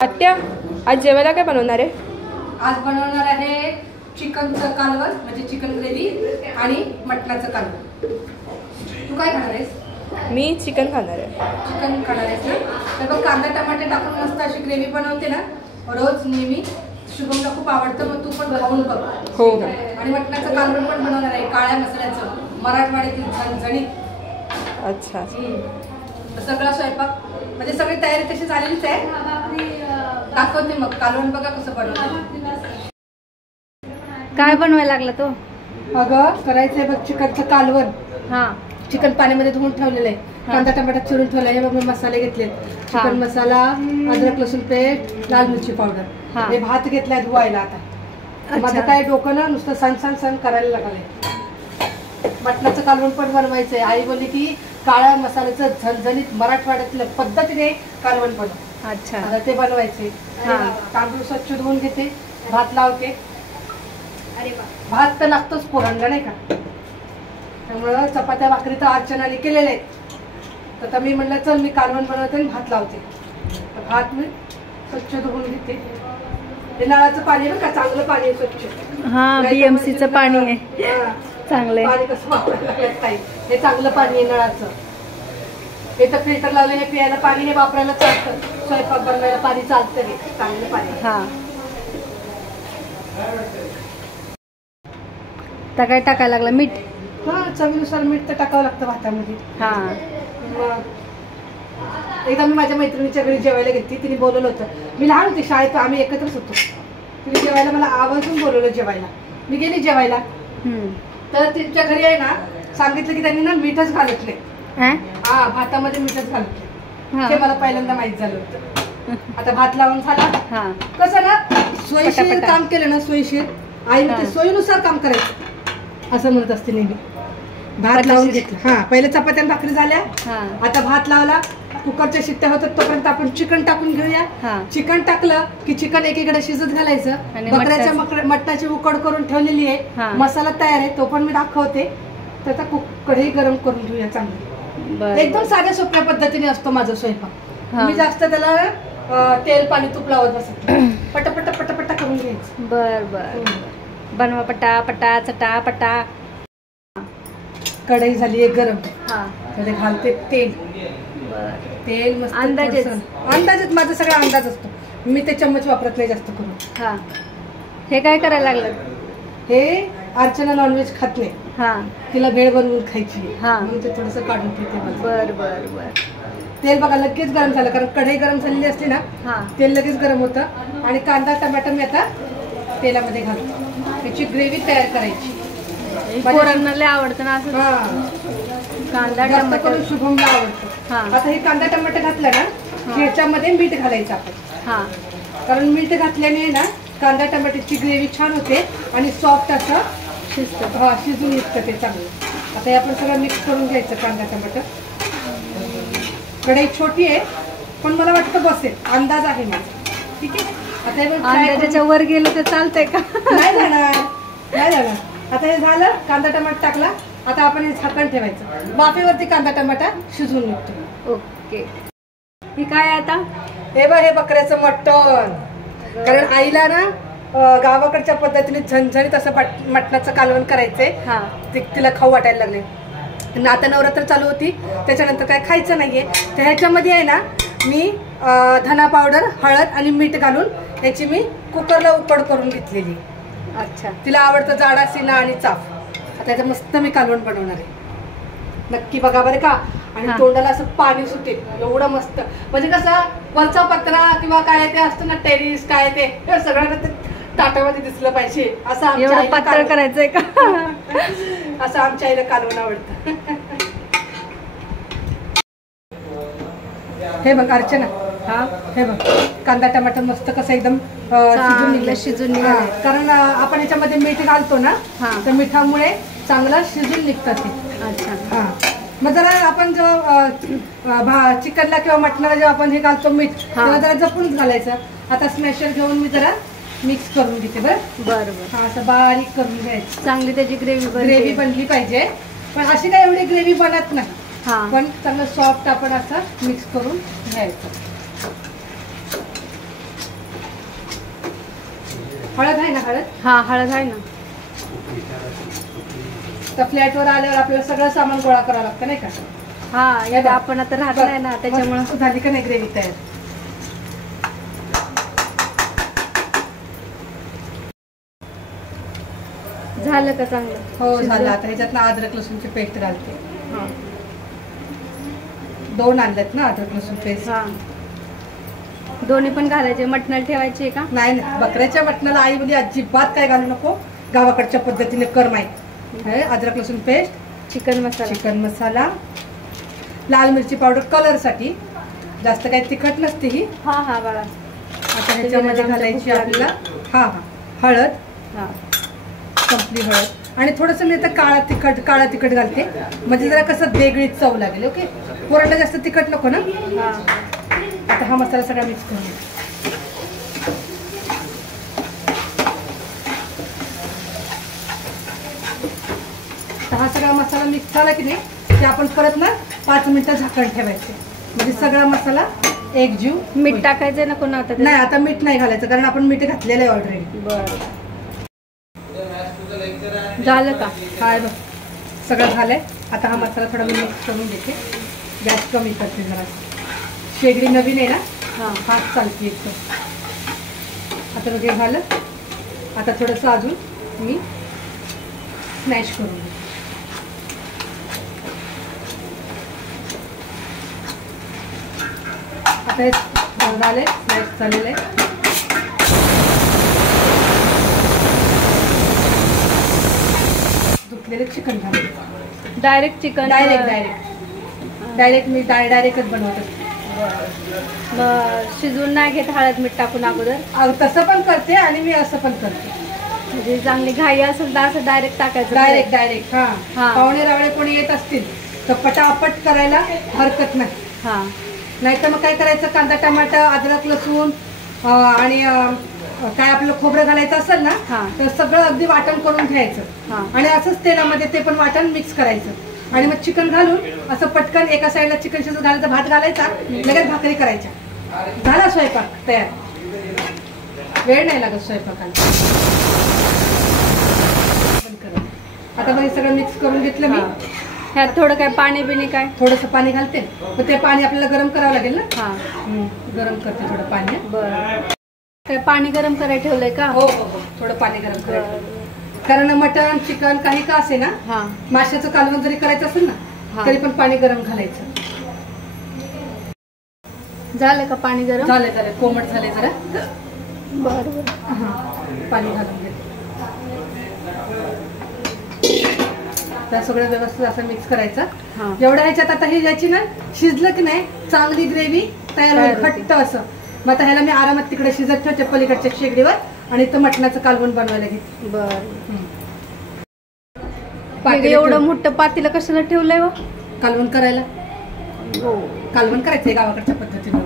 आत्या, आज जेवायला काय बनवणार आहे? आज बनवणार आहे चिकनचं कालवण, म्हणजे चिकन ग्रेव्ही आणि मटणाचं कालवण. तू काय खाणार आहेस? मी चिकन खाणार आहे. चिकन खाणार आहेस ना? तर बघ, कांदा टमाटे टाकून मस्त अशी ग्रेव्ही बनवते ना रोज नेहमी. शुभमला खूप आवडतं, मग तू पण खाऊन बघ. हो. आणि मटणाचं कालवण पण बनवणार आहे काळ्या मसाल्याचं, मराठवाड्यातील झणझणीत. अच्छा. सगळा स्वयंपाक म्हणजे सगळी तयारी तशी झालेलीच आहे. दाखवते मग कालवण, बघा कसं बनवते. काय बनवायला लागला तो? अगं करायचंय बघ चिकनचं कालवण. हा, चिकन पाण्यामध्ये धुवून ठेवलेलं आहे, कांदा टमाटा चिरून ठेवला आहे. बघ मी मसाले घेतले, चिकन मसाला, अद्रक लसूण पेस्ट, लाल मिरची पावडर. हे भात घेतलाय धुवायला. आता माझं काय डोकं ना नुसतं सण करायला लागलंय. मटणाचं कालवण पण बनवायचंय. आई बोलली की काळ्या मसाल्याचं झणझणीत मराठवाड्यातल्या पद्धतीने कालवण बनव. अच्छा, आता ते बनवायचे. तांदूळ स्वच्छ धुवून घेते, भात लावते. भात तर लागतोच पोरांना, नाही का? त्यामुळं चपात्या भाकरी तर अर्चनाने केलेले आहेत. तर मी म्हणलं चल मी कालवण बनवते आणि भात लावते. तर भात मी स्वच्छ धुवून घेते. हे नळाचं पाणी आहे का, चांगलं पाणी आहे, स्वच्छ. हा, BMCचं पाणी आहे, चांगलं आहे. पाणी कसं वापरायला लागतं, हे चांगलं पाणी आहे नळाचं. हे तर फिल्टर लावलं, हे पियाला पाणी, हे वापरायला चालतं. स्वयंपाक बनवायला पाणी चालतं, हे चांगलं पाणी. हा, तर काय टाकायला लागला? मीठ. हा, चवीनुसार मीठ तर टाकावं लागतं भातामध्ये. हा, एकदा मी माझ्या मैत्रिणीच्या घरी जेवायला गेली, तिने बोलवलं होतं. मी लहान होते, शाळेत आम्ही एकत्रच होतो. तिने जेवायला मला आवर्जून बोलवलं जेवायला. मी गेली जेवायला, तर तिच्या घरी आहे ना सांगितलं की त्यांनी ना मीठच घालत नाही. हा, भातामध्ये मीठच घालत नाही. हे मला पहिल्यांदा माहित झालं होतं. आता भात लावून झाला. कसं ना सोयीशीर काम केलं ना, सोयीशीर. आई म्हणते सोयीनुसार काम करायचं असं म्हणत असते नेहमी. भात लावून घेतलं. हा, पहिले चपात्या भाकरी झाल्या. आता भात लावला, कुकरच्या शिट्ट्या होतात तोपर्यंत आपण चिकन टाकून घेऊया. चिकन टाकलं की चिकन एकीकडे शिजत घालायचं. बकऱ्याच्या मटणाची उकड करून ठेवलेली आहे, मसाला तयार आहे, तो पण मी दाखवते. त्याचा कढई गरम करून घेऊया चांगली. एकदम साध्या सोप्या पद्धतीने असतो माझा स्वयंपाक. मी जास्त त्याला तेल पाणी तूप लावत बसत, पटापट पटापटा करून घ्यायचं. बर बर, बनवा पटा पटा चटा पटा. कढई झाली आहे गरम, त्यामध्ये घालते तेल. तेल मस्त अंदाजच, माझा सगळा अंदाज असतो. मी ते चम्मच वापरत नाही जास्त करून. हे काय करायला लागलं? हे अर्चना नॉनव्हेज खात नाही, तिला भेळ बनवून खायची, म्हणून ते थोडस काढून ठेवते. बर बर बर. तेल बघा लगेच गरम झालं, कारण कढई गरम झालेली असते ना, तेल लगेच गरम होतं. आणि कांदा टमाटर मी आता तेलामध्ये घालतो. त्याची ग्रेव्ही तयार करायची. पोरांना लय आवडतं ना असं. कांदा टमाटर शुभमला आवडतं. आता हे कांदा टमाटर घातलं ना, ह्याच्यामध्ये मीठ घालायचं आपण. कारण मीठ घातल्याने ना कांदा टमाट्याची ग्रेव्ही छान होते आणि सॉफ्ट असं शिजतं. शिजून निघतं ते चांगलं. आता हे आपण सगळं मिक्स करून घ्यायचं कांदा टमाटर. कढई छोटी आहे पण मला वाटतं बसेल, अंदाज आहे माझा. ठीक आहे. आता हे अंदाजाच्या वर गेलं तर चालतंय का? नाही जाणार, नाही जाणार. आता हे झालं, कांदा टमाटर टाकला. आता आपण हे झाकण ठेवायचं. वाफेवरती कांदा टमाटा शिजून निघतो. ओके. हे काय आता? हे बघ, हे बकऱ्याचं मटण. कारण आईला ना गावाकडच्या पद्धतीने झणझणीत असं मटणाचं कालवण करायचंय. तिला खाऊ वाटायला लागले. आता नवरात्र चालू होती, त्याच्यानंतर काय खायचं नाहीये. तर ह्याच्यामध्ये आहे ना मी धना पावडर, हळद आणि मीठ घालून याची मी कुकरला उकड करून घेतलेली. अच्छा. तिला आवडतं जाडा सीना आणि चाफ. आता याचं मस्त मी कालवण बनवणार आहे. नक्की बघा बरं का. आणि तोंडाला असं पाणी सुटेल एवढं मस्त. म्हणजे कसं वरचा पत्रा किंवा काय ते असतं ना, टेरिस काय ते सगळं ते ताटामध्ये दिसलं पाहिजे असं आमच्या आईला पातळ करायचंय का? असं आमच्या आईला कालवण आवडतं. हे बघ अर्चना, हे बघ कांदा टमाटर मस्त कसं एकदम शिजून निघालं. कारण आपण याच्यामध्ये मीठ घालतो ना, तर मिठामुळे चांगलं शिजून निघतात ते. अच्छा. मग जरा आपण जेव्हा चिकनला किंवा मटणाला जेव्हा आपण हे घालतो मीठ, तेव्हा जरा जपूनच घालायचं. आता स्मॅशर घेऊन मी जरा मिक्स करून घेते. बरं, असं बारीक करून घ्यायचं. चांगली त्याची ग्रेव्ही बनली पाहिजे. पण अशी काय एवढी ग्रेव्ही बनत नाही, पण चांगलं सॉफ्ट आपण असं मिक्स करून घ्यायचं. हळद आहे ना हळद? हा हळद आहे ना. तर फ्लॅटवर आल्यावर आपल्याला सगळं सामान गोळा करावं लागतं नाही का? हा या बघ. आपण आता राहत नाही ना त्याच्यामुळं. मस्त झाली का नाही ग्रेव्ही तयार? झालं का चांगलं? हो झालं. आता ह्याच्यात ना अद्रक लसूणची पेस्ट घालते. हा 2 आणलेत ना अद्रक लसूण पेस्ट. हा दोन्ही पण घालायचे. मटणाला ठेवायचे का? नाही नाही, बकऱ्याच्या मटणाला आई बोली अजिबात काय घालू नको, गावाकडच्या पद्धतीने कर माहिती. अद्रक लसूण पेस्ट, चिकन मसाला, लाल मिरची पावडर कलर साठी, जास्त काही तिखट नसते ही. हा हा बाळा. आता ह्याच्यामध्ये घालायची आपल्याला हळद, संपली हळद, आणि थोडस मी आता काळा तिखट घालते, म्हणजे जरा कसं वेगळी चव लागेल. ओके, पोरांना जास्त तिखट नको ना. आता हा मसाला सगळा मिक्स करून घ्या. हा सगळा मसाला मिक्स झाला की नाही, ते आपण परत ना 5 मिनिटं झाकण ठेवायचे, म्हणजे सगळा मसाला एकजीव. मीठ टाकायचं नको ना आता? नाही, आता मीठ नाही घालायचं, कारण आपण मीठ घातलेलं आहे ऑलरेडी. बरं झालं का? काय बघ सगळं झालंय. आता हा मसाला थोडा मी मिक्स करून घेते. गॅस कमी करते जरा. शेगडी नवीन आहे ना, फास्ट चालते एकदम. आता वगैरे झालं. आता थोडंसं अजून मी स्मॅश करून घेते. आता हे झालंय, स्मॅश झालेलं आहे. धुतलेलं चिकन घालायचं. Direct chicken? डायरेक्ट मी डायरेक्टच बनवत असते. मग शिजवून नाही घेत हळद मीठ टाकून अगोदर? तसं पण करते आणि मी असं पण करते. म्हणजे चांगली घाई असेल तर असं डायरेक्ट टाकायचं? डायरेक्ट. हा, पाहुणे रावळे कोणी येत असतील तर पटापट करायला हरकत नाही. हा, नाही तर मग काय करायचं, कांदा टमाटर अद्रक लसूण आणि काय आपलं खोबरं घालायचं असेल ना, तर सगळं अगदी वाटण करून घ्यायचं आणि असंच तेलामध्ये ते पण वाटण मिक्स करायचं आणि मग चिकन घालून असं पटकन एका साईडला चिकन शिजत घालायचं, भात घालायचा, लगेच भाकरी करायच्या. झाला स्वयंपाक तयार. वेळ नाही लागत स्वयंपाकाला. आता मग हे सगळं मिक्स करून घेतलं मी. ह्यात थोडं काय पाणी बिणी काय? थोडंसं पाणी घालते, मग ते पाणी आपल्याला गरम करावं लागेल ना. गरम करते थोडं पाणी. बरं, काय पाणी गरम करायला ठेवलंय का? हो, थोडं पाणी गरम करायचं. कारण मटण चिकन काही का असे ना, माशाचं कालवण जरी करायचं असेल ना, तरी पण पाणी गरम घालायचं. झालं का पाणी गरम? झालं, कोमट झाले जरा. बरोबर. पाणी घालून घेते. त्या सगळं व्यवस्थित असं मिक्स करायचं. जेवढ्या ह्याच्यात आता हे याची ना शिजलं की नाही, चांगली ग्रेव्ही तयार होईल घट्ट असं. मग आता ह्याला मी आरामात तिकडे शिजत ठेवते पलीकडच्या शेगडीवर, आणि इथं मटणाचं कालवण बनवायला घेते. बरं, एवढं मोठं पातेलं कशाला ठेवलंय व? कालवण करायला. कालवण करायचंय गावाकडच्या पद्धतीनं.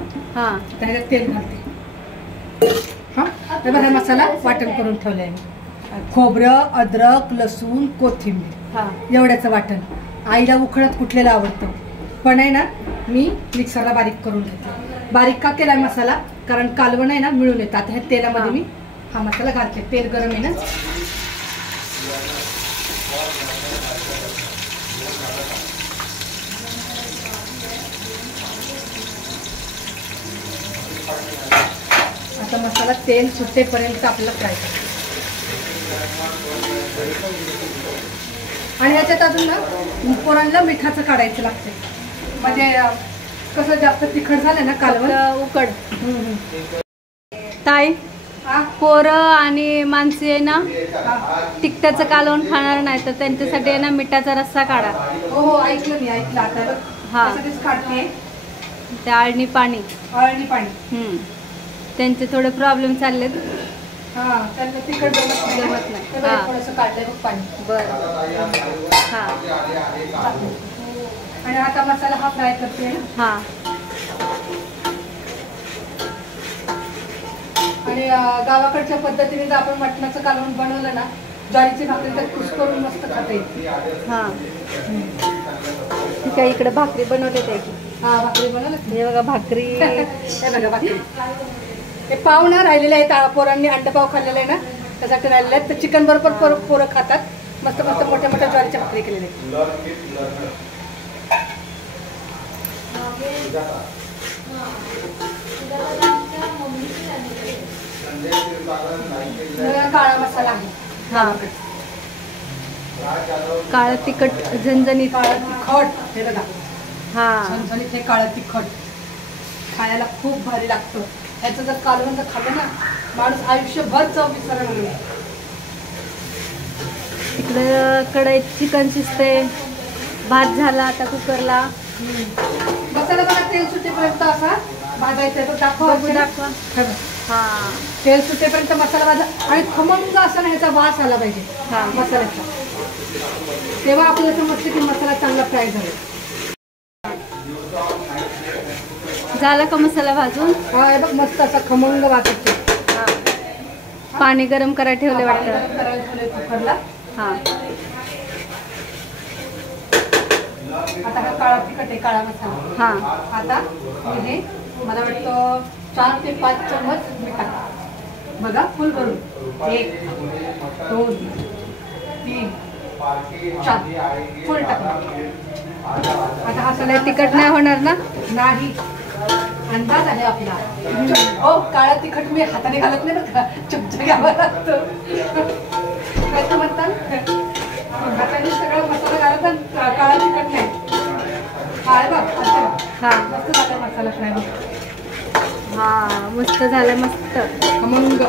त्याच्यात तेल घालते. हा मसाला वाटण करून ठेवलंय मी. खोबरं अद्रक लसूण कोथिंबीर एवढ्याचं वाटण. आईला उखळत कुठलेलं आवडतं, पण आहे ना मी मिक्सरला बारीक करून घेते. बारीक का केलाय मसाला, कारण कालवण आहे ना मिळून येतं. आता ह्या तेलामध्ये मी हा मसाला घालते. तेल गरम आहे ना. आता मसाला तेल सुटेपर्यंत आपल्याला फ्राय करायचं. आणि ह्याच्यात अजून ना पोरांना मिठाचं काढायचं लागते, म्हणजे कसं जास्त तिखट झालं ना कालवण उकड. ताई, पोरं आणि माणसे आहे ना तिखटाचं कालवण खाणार नाही, तर त्यांच्यासाठी आहे ना मिठाचा रस्सा काढा. हो, ऐकलं मी, ऐकलं. आता काढते ते आळणी पाणी. त्यांचे थोडे प्रॉब्लेम चाललेत. त्यांना तिखट जमत नाही. थोडंसं काढलंय बघ पाणी. बरं. आणि आता मसाला हा फ्राय करते ना. आणि गावाकडच्या पद्धतीने जर आपण मटणाचं कालवण बनवलं ना, ज्वारीची भाकरी तर खुश करून मस्त खाता येते. ठीक आहे, इकडे भाकरी बनवले ते. भाकरी बनवलं. हे बघा भाकरी. हे बघा भाकरी. हे पाव ना राहिलेले आहेत. पोरांनी अंडपाव खाल्लेला आहे ना, त्यासाठी राहिलेले आहेत. तर चिकन बरोबर पोरं खातात. मस्त मस्त मोठ्या मोठ्या ज्वारीच्या भाकरी केलेल्या आहेत. काळा मसाला आहे. हा काळं तिखट झणझणीत. काळं तिखट हे बघा, हा झणझणीत हे काळं तिखट खायला खूप भारी लागतं. ह्याचं जर कालवण जर खाल्लं ना माणूस आयुष्यभर चव विसरायला लागेल. इकडे कढईत चिकन शिजते. भात झाला आता कुकरला. मसाला बघा तेल सुटेपर्यंत असा भाजायचा. बघू दाखवा. हा तेल सुटेपर्यंत मसाला भाजा आणि खमंग असा ना ह्याचा वास आला पाहिजे हा मसाल्याचा. तेव्हा आपल्याला समजते की मसाला चांगला फ्राय झाला. झाला का मसाला भाजून? हा हे बघ मस्त असा खमंग वास येतो. पाणी गरम करायला ठेवले वाटतं. करायला ठेवले कुकरला. हा आता हा काळा तिखट आहे, काळा मसाला. हा आता हे मला वाटतं 4 ते 5 चम्मच मीठ टाका. बघा फुल भरून 1 2 3 4 फुल टाका. आता हा सगळा तिखट नाही होणार ना? नाही, अंदाज आहे आपला. हो काळा तिखट मी हाताने घालत नाही बरं का, चमचा घ्यावा लागतो. काय तर म्हणतात हाताने सगळा मसाला घालत काळा तिखट नाही. हा बघ हा मस्त झाला मसाला फ्राय बघ. हा मस्त झालं मस्त खमंग.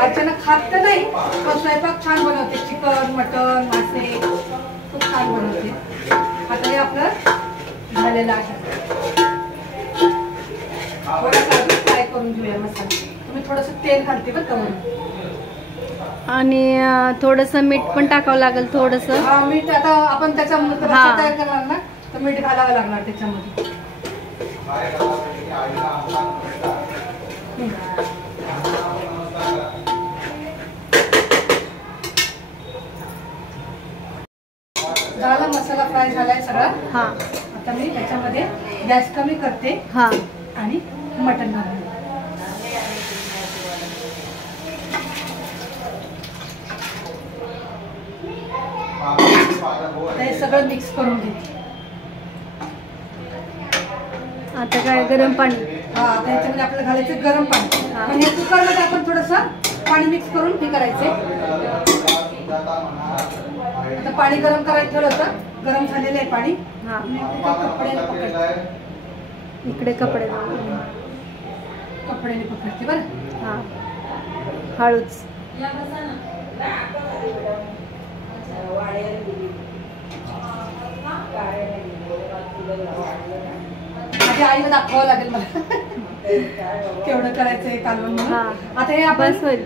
अचानक खात तर नाही पण स्वयंपाक छान बनवते. चिकन मटन मासे खूप छान बनवते. आता हे आपलं झालेलं आहे. थोडासा अजून फ्राय करून घेऊया मसाला. तुम्ही थोडंसं तेल घालते बरं का वरून. आणि थोडंसं मीठ पण टाकावं लागेल. थोडंसं हा मीठ आता आपण त्याचा रस्सा तयार करणार ना तर मीठ घालावं लागणार त्याच्यामध्ये. झाला मसाला फ्राय झालाय सगळा. हा आता मी त्याच्यामध्ये गॅस कमी करते हा आणि मटण घालते. हे सगळं मिक्स करून घेते. आता काय गरम पाणी. हा आता ह्याच्यामध्ये आपल्याला घालायचं गरम पाणी. हा. पण हे कुकरमध्ये आपण थोडंसं पाणी मिक्स करून हे करायचंय. आता पाणी गरम करायला ठेवलं होतं. गरम झालेलं आहे पाणी. हा कपड्याने पकडते. इकडे कपडे कपड्याने पकडते बरं. हा हळूच. माझ्या आईला दाखवावं लागेल मला केवढं करायचंय कालवण म्हणून. हा. आता हे आपण बस होईल.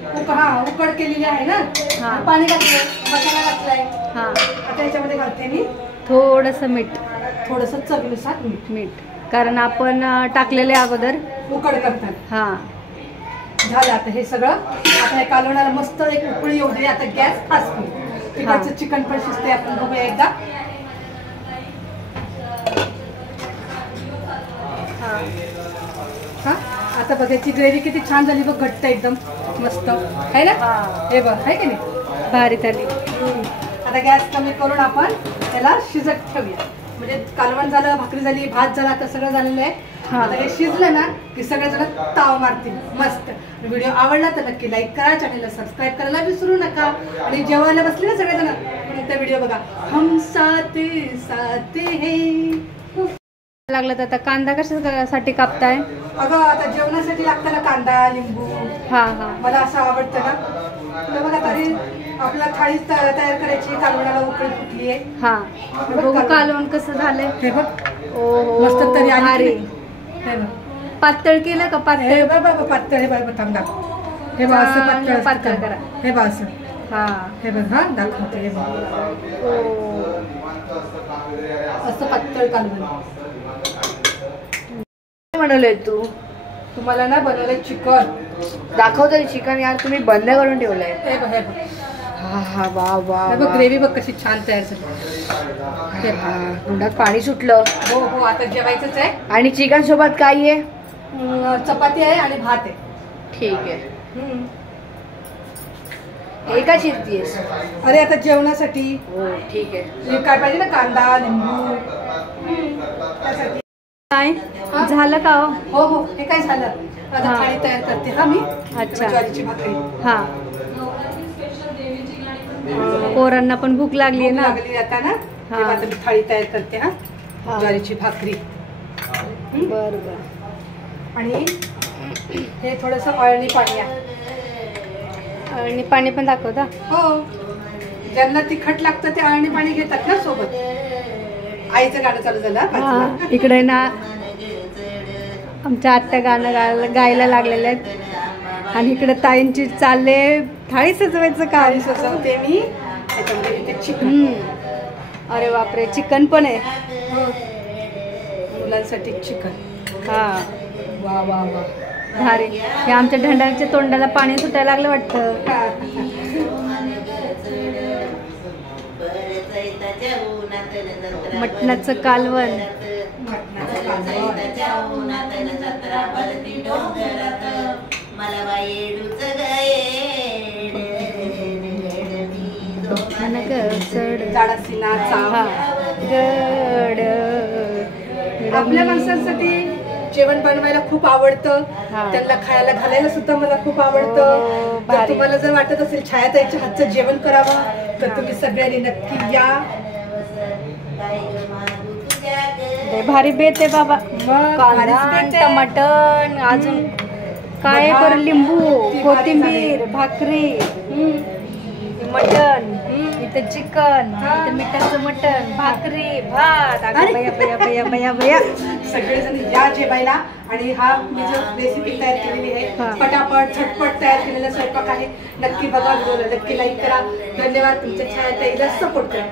उकड केलेली आहे ना. हा. पाणी घातलंय, मसाला घातलाय. हा आता याच्यामध्ये घालते मी थोडंसं मीठ. थोडंसं चवीनुसार मीठ. मीठ कारण आपण टाकलेले अगोदर. उकड करतात. हा झालं आता हे सगळं. आता हे कालवणाला मस्त एक उकळी येऊ दे. आता गॅस फास्ट करू. तिकडचं चिकन पण शिजते. आपण बघूया एकदा. हा आता बघायची ग्रेव्ही किती छान झाली बघ. घट्ट एकदम मस्त आहे ना. हे बघ आहे की नाही भारी झाली. आता गॅस कमी करून आपण त्याला शिजत ठेवूया. म्हणजे कालवण झालं, भाकरी झाली, भात झाला, तर सगळं झालेलं आहे. आता हे शिजलं ना की सगळेजण ताव मारतील मस्त. व्हिडिओ आवडला तर नक्की लाईक करा. चॅनलला सबस्क्राईब करायला विसरू नका. आणि जेवायला बसले ना सगळेजण तर व्हिडिओ बघा. हम साथ साथ हे. लागलं तर आता कांदा कशासाठी कापताय? अगं आता जेवणासाठी लागतं ना कांदा लिंबू. हा हा मला असं आवडतं ना. तर बघा तरी आपला थाळी तयार करायची. कालवणाला उकळी फुटली आहे. हा बघू कालवण कसं झालंय. हे बघ ओ मस्त तरी आली भारी. की नाही? हे बघ पातळ केलं का? हे पातळ बघ बघ पातळ. हे बघ थांब दाखव. हे बघ असं पातळ पातळ करा. हे बघ असं. हा हे बघ हा दाखवते. हे बघ ओ असं पातळ कालवण बनवलंय तू? तुम्हाला ना बनवलंय चिकन. दाखवतोय चिकन यार, तुम्ही बंद करून ठेवलंय. हे बघ हे बघ. हा हा वा वा हे बघ ग्रेव्ही बघ कशी छान तयार झाली. हे बघ. तोंडात पाणी सुटलं. हो हो आता जेवायचंच आहे. आणि चिकन सोबत काय आहे? चपाती आहे आणि भात आहे. ठीक आहे. हे का चिरतीयस? अरे आता जेवणासाठी हो ठीक आहे. हे काय पाहिजे ना, कांदा लिंबू त्यासाठी. काय झालं का हो? हो हो, हे काय झालं. आता हा. थाळी तयार करते हा मी. अच्छा. ज्वारीची भाकरी. हा, पोरांना पण भूक लागली आहे भूक ना. लागली आता ना, हा. तेव्हा आता मी थाळी तयार करते हा. हा. ज्वारीची भाकरी. बर बर. आणि हे थोडंसं अळणी पाणी आहे. आणि पाणी पण दाखवता. हो, ज्यांना तिखट लागतं ते अळणी पाणी घेतात ना सोबत. आईचं गाणं चालू झालं हा, हा, पाचला. इकडे ना आमच्या आत्या गाणं गायला लागलेले आहेत आणि इकडे ताईंची चालले थाळी सजवायचं काम. थाळी सजवते मी. त्याच्यामध्ये घेते चिकन. अरे बापरे, चिकन पण आहे. मुलांसाठी चिकन. हा, वा वा वा. भारी. हे आमच्या ढंडाच्या तोंडाला पाणी सुटायला लागलं वाटतं. मटणाचं कालवण. जाडा सिनाचा. आपल्या माणसांसाठी जेवण बनवायला खूप आवडतं. हा. त्यांना खायला घालायला सुद्धा मला खूप आवडतं. हो, तर भारी. तुम्हाला जर वाटत असेल छायाताईच्या हातचं जेवण करावं तर तुम्ही सगळ्यांनी नक्की या. लय भारी बेत आहे बाबा. मग कांदा, भारीच बेत आहे. टमाटर, अजून काय बघा, पर लिंबू, किती भारी कोथिंबीर, भाकरी, मटण, इथं चिकन, इथं मिठाचं मटण, भाकरी, भात. अगं बया बया बया बया बया. सगळेजण या जेवायला. आणि हा मी जो रेसिपी तयार केलेली हा. आहे पटापट झटपट तयार केलेला स्वयंपाक आहे. नक्की बघा, व्हिडिओला नक्की लाईक करा. धन्यवाद. तुमच्या छायाताईला सपोर्ट करा.